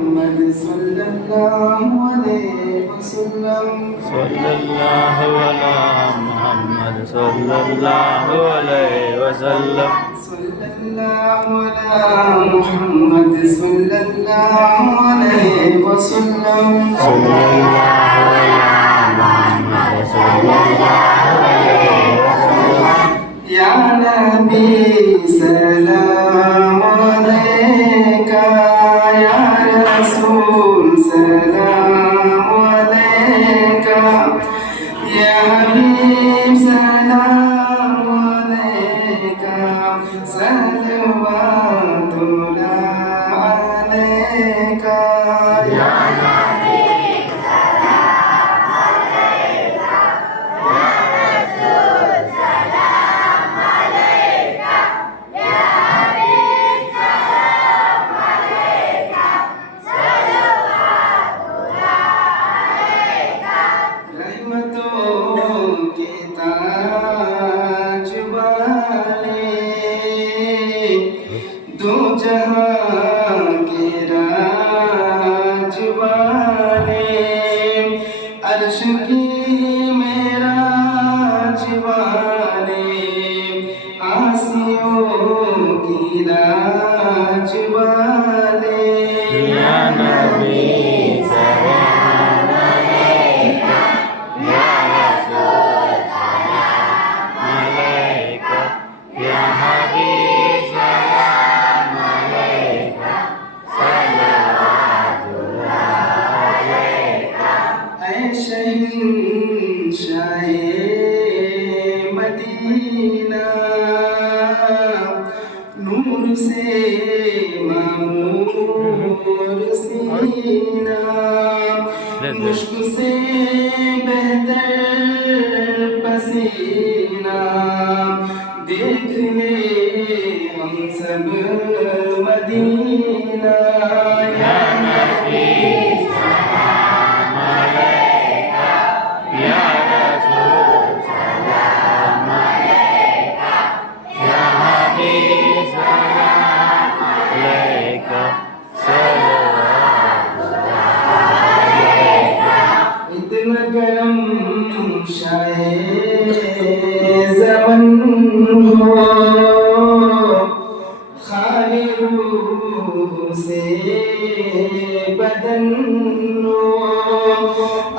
محمد صلى الله عليه وسلم صلى الله على محمد صلى الله عليه وسلم صلى الله على محمد صلى الله عليه وسلم صلى الله على محمد صلى الله عليه وسلم يا نبي سلام عليك يا رسول سلام عليك يا حبيب سلام عليك صلوات الله عليك يا रहमतों के ताज वाले दो जहां के राज वाले अर्श की मेराज वाले आसियों की लाज वाले या नबी सलाम अलैका या रसूल सलाम अलैका या हबीब सलाम अलैका सल्लल्लाहु अलैका ऐ शहंशाहे मदीना नूर से मामूर सीना मुश्क से बेहतर पसीना देख ले हम सब मदीना या नबी सलाम अलैका या रसूल सलाम अलैका या हबीब सलाम अलैका सल्लल्लाहु अलैका इतना गरम शाये ज़मन हो खाली रूह से बदन हो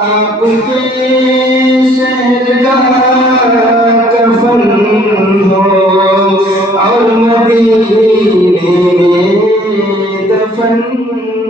आपके शहर का कफन हो और मदीने में दफन